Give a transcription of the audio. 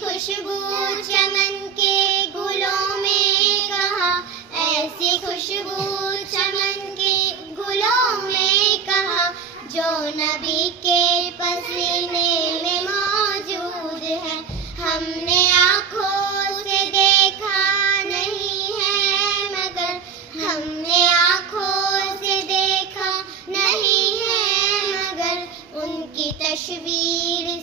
خوشبو چمن کے گلوں میں کہاں، ایسی خوشبو چمن کے گلوں میں کہاں، جو نبی کے پسینے میں موجود ہے. ہم نے آنکھوں سے دیکھا نہیں ہے مگر، ہم نے آنکھوں سے دیکھا نہیں ہے مگر، ان کی تصویر